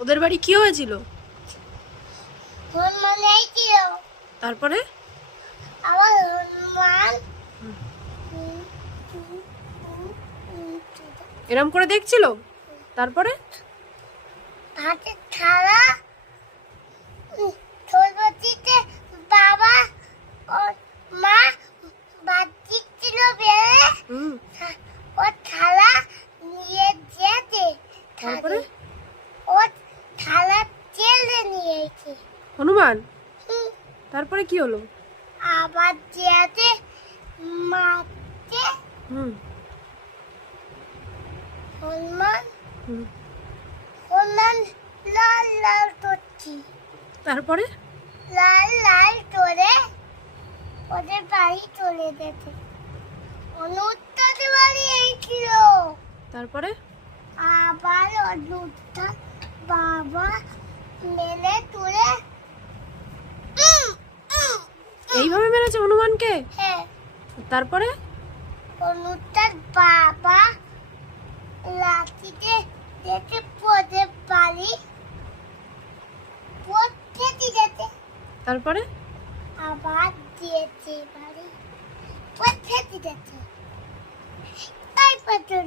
ওদের বাড়ি কি হয়েছিল? হনুমান এসেছিল। তারপরে আবার হনুমান এরম করে দেখছিল। তারপরে হাতে থালা ছোটবাটিতে বাবা ও মা ভাত দিচ্ছিল বেড়ে হুম ও থালা নিয়ে যেতে তারপরে ও থালা চেলে নিয়েছে। হনুমান তারপরে কি হলো? আবার যেতে মাকে হুম হনুমান হুম হনুমান লাল লাল করছি। তারপরে লাল লাল করে ওদের বাড়ি চলে যেতে অনুত্তর বাড়ি এসেছিল। তারপরে আবার অনুত্তর বাবা মেলে তুলে এইভাবে মেরেছে হনুমানকে। হ্যাঁ তারপরে অনুত্তর বাবা লাঠিতে যেতে পড়ে বাড়ি পড়তে যেতে তারপরে আবার দিয়েছে বাড়ি পড়তে যেতে তাই পাথর